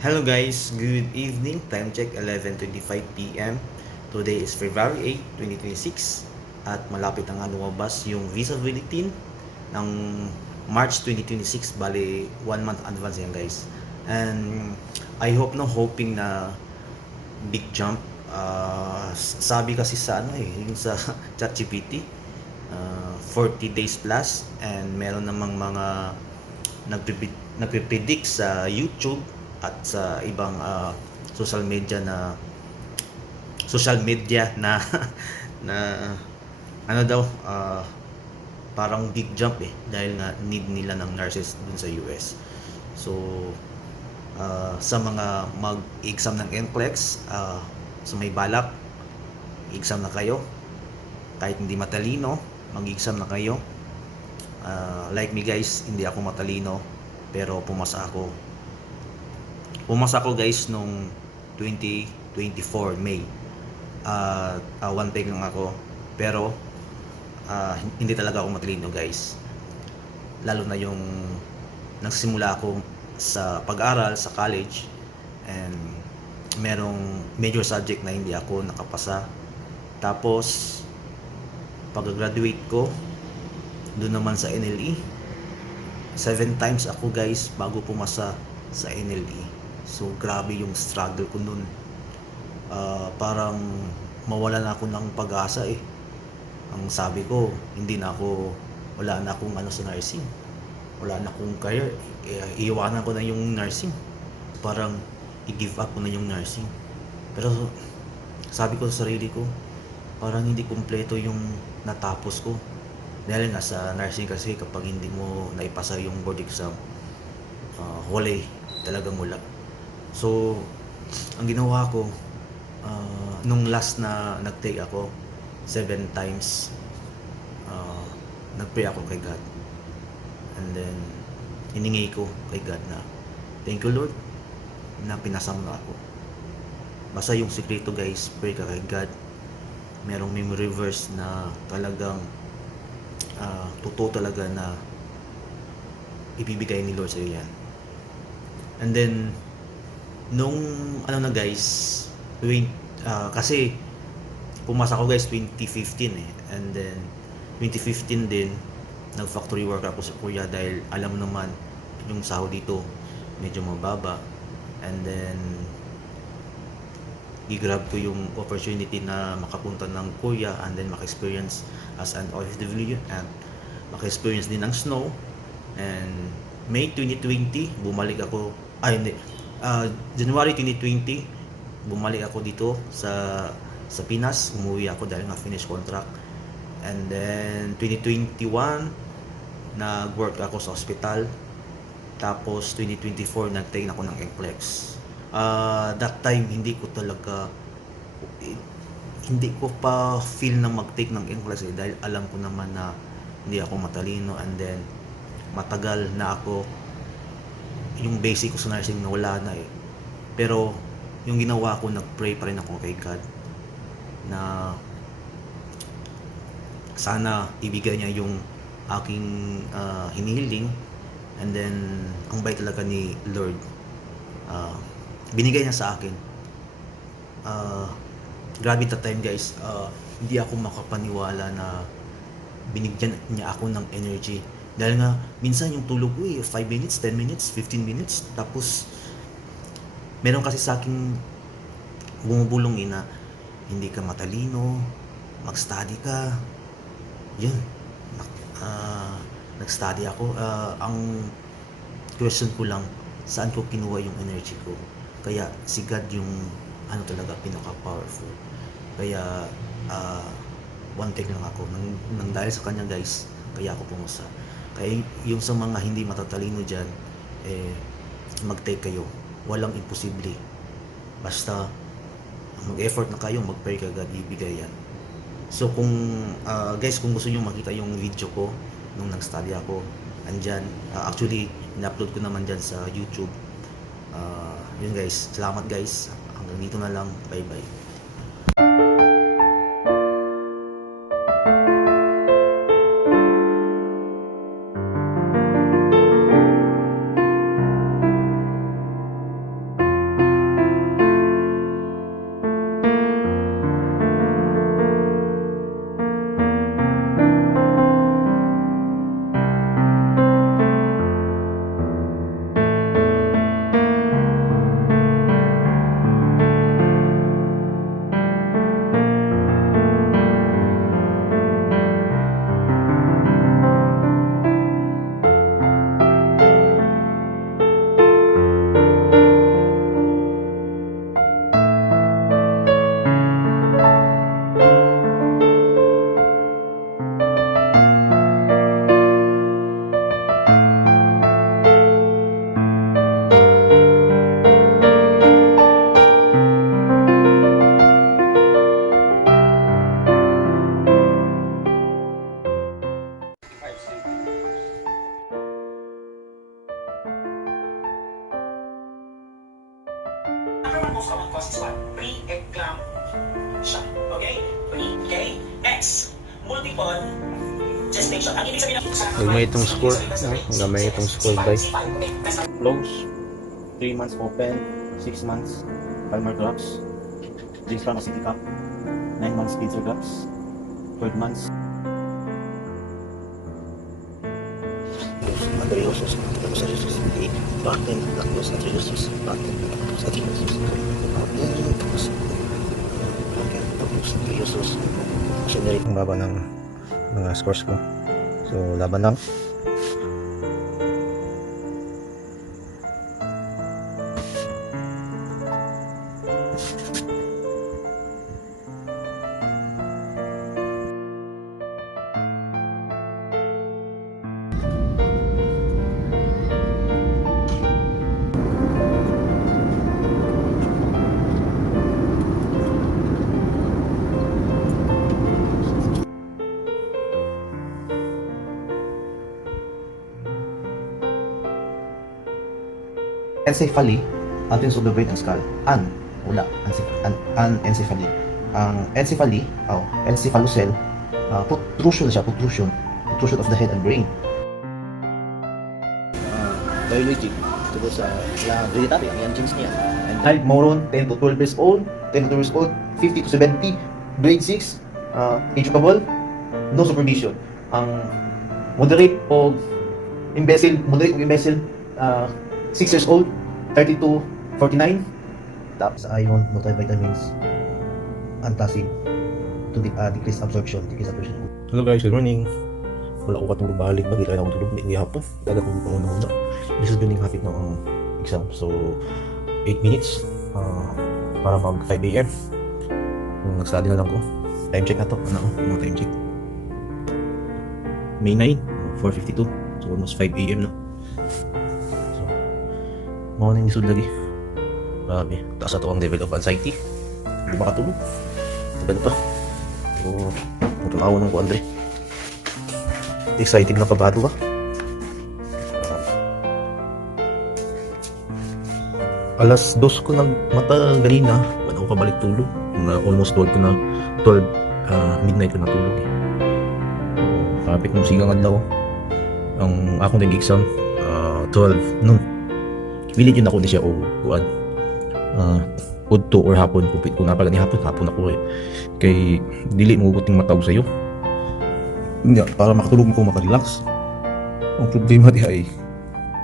Hello guys, good evening. Time check 11:25 p.m. Today is February 8, 2026 at malapit na nga lumabas yung visa bulletin ng March 2026. Bali, 1 month advance yan guys. And I hope hoping na big jump. Sabi kasi sa yung sa ChatGPT, 40 days plus and meron namang mga nagpipredict sa YouTube at sa ibang social media na na ano daw parang big jump dahil nga need nila ng nurses dun sa US. So sa mga mag-exam ng NCLEX, sa may balak exam na kayo kahit hindi matalino, mag-exam na kayo. Like me guys, hindi ako matalino pero pumasa ako guys nung 2024 May. One take lang ako pero hindi talaga ako matalino guys, lalo na yung nagsimula ako sa pag-aral sa college and merong major subject na hindi ako nakapasa. Tapos pag-graduate ko doon naman sa NLE, 7 times ako guys bago pumasa sa NLE. So grabe yung struggle ko noon. Parang mawala na ako ng pag-asa Ang sabi ko, wala na akong sa nursing. Wala na akong career. Iiwanan ko na yung nursing. Parang i-give up ko na yung nursing. Pero sabi ko sa sarili ko, parang hindi kumpleto yung natapos ko. Dahil nga sa nursing kasi kapag hindi mo naipasa yung board exam, wala talagang wala. So, ang ginawa ko, nung last na nag-take ako, 7 times, nag-pray ako kay God. And then, hiningi ko kay God na, thank you Lord, na pinasa mo na ako. Basta yung sikreto guys, pray ka kay God. Merong memory verse na talagang totoo talaga na ibibigay ni Lord sa iyo yan. And then, nung na guys, kasi pumasa ko guys 2015 and then 2015 din nag-factory work ako sa Korea dahil alam mo naman yung sahod dito medyo mababa. And then i-grab ko yung opportunity na makapunta ng Korea and then maka-experience as an OFW and maka-experience din ng snow. And May 2020 bumalik ako, January 2020 bumalik ako dito sa Pinas. Umuwi ako dahil nga finish contract. And then 2021 nag-work ako sa hospital. Tapos 2024 nag-take ako ng NCLEX. That time hindi ko pa feel na mag-take ng NCLEX dahil alam ko naman na hindi ako matalino and then matagal na ako yung basic ko sa nursing na wala na Pero yung ginawa ko, nag-pray pa rin ako kay God na sana ibigay niya yung aking hinihiling. And then ang bait talaga ni Lord, binigay niya sa akin. Grabe that time guys, hindi ako makapaniwala na binigyan niya ako ng energy. Dahil nga minsan yung tulog ko 5 minutes, 10 minutes, 15 minutes. Tapos meron kasi sa akin bumubulong na hindi ka matalino, mag-study ka. Yun, nag-study ako. Ang question ko lang, saan ko kinuha yung energy ko? Kaya si God yung talaga pinaka-powerful. Kaya one take lang ako nang dahil sa kanya guys, kaya ako pumasa. Kaya yung sa mga hindi matatalino dyan, mag-take kayo. Walang imposible. Basta mag-effort na kayo, mag-pray ka, God ibigay yan. So guys, kung gusto niyo makita yung video ko nung nag-study ako, andyan. Actually, in-upload ko naman dyan sa YouTube. Yun guys, salamat guys. Hanggang dito na lang. Bye bye. most common cause is what? Pre-eclampsia. Okay? Okay? Next, multiple gestation. Ang ibig sabihin Gamay itong score. Gamay itong score, guys. Close, 3 months open, 6 months Palmer grafts, 3 months city cup, 9 months Spitzer grafts, 12 months Materiosos, materiosos, paten, lactos, materiosos, paten, lactos, materiosos, paten, lactos, materiosos. Generate ang baba ng mga scores ko. So, laban lang. Encephaly, absence of the brain and skull. Anencephaly. Ang encephaly, encephalocele, protrusion of the head and brain. Biologic, tungkol sa hereditary, ang genes niya. And type moron, 10 to 12 years old, 10 to 12 years old, 50 to 70, grade 6, educable, no supervision. Ang moderate o imbecile, 6 years old, 30 to 49. Tapos iron, multivitamins, antacid, to decrease absorption. Hello guys, good morning. Wala ko katulog balik, bagay tayo na tulog hindi hapon. Dagat ko pa muna. This is doing hapit ng exam. So, 8 minutes para mag 5 a.m. Kung nag-study na lang ko. Time check na to. Mga time check. May 9, 4:52. So, almost 5 a.m. na. So, mga na nisod lagi. Grabe. Taas na to ang level of anxiety. Hindi makatulog. Tagal pa. So, tumawa ng ko, Andre. Excited na kabado ba? Alas 2 ko nagmata ganina. Wala ko kabalik tulog. Almost 12 ko na 12 midnight ko natulog eh. Kapit ng sigang adlaw. Ang akong nag exam 12 noon. Pilit yun ako na siya o kuan. Udto or hapon kung napagani hapon ako eh. Kay dili mo guting matawag sa'yo. Hindi, para makatulog ko makarelax. Ang problema di ay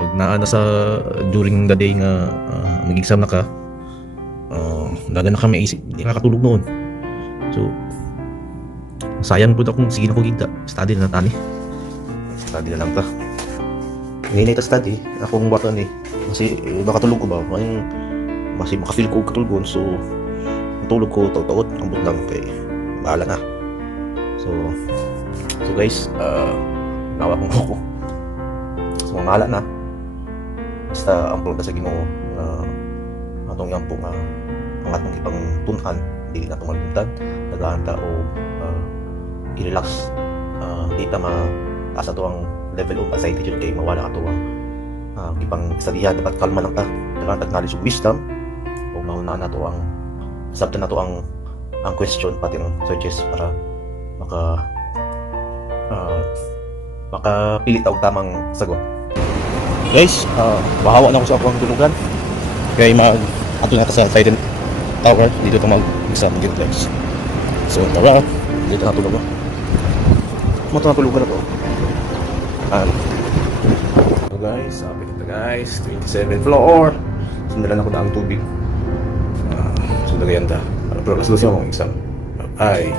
pag naana sa during the day nga mag-exam na ka, daga na kami isip, hindi nakatulog noon. So sayang po akong sige na ko gigda. Study na tani. Study na lang ta. Ngayon ito study, akong bata ni kasi makatulog ko ba? Kasi makafeel ko katulgon, so tulog ko taot-taot, ambot lang kay bahala na. So guys, nawa kong ako. So mahala na. Basta ang pulta sa Ginoo na atong yang nga ang atong ipang tunan, dili na itong malimtan, nagahanda o i-relax. Dita taas ato ang level of anxiety dyan kay mawala ato ang ipang studihan, dapat kalma lang ta. Dapat knowledge of wisdom o mauna na to ang sabta na to ang question pati ang searches para makapilit og tamang sagot. Guys, bahawa na ako sa akong tulugan. Kaya ato na sa Titan Tower dito ito mag-exam get guys. So tara, dito na tulog. Mo na tulugan ako. So guys, sabi kita guys, 27th floor. Sundalan ako na ang tubig. Sundagayan ta. Para pro resolution akong exam. Bye.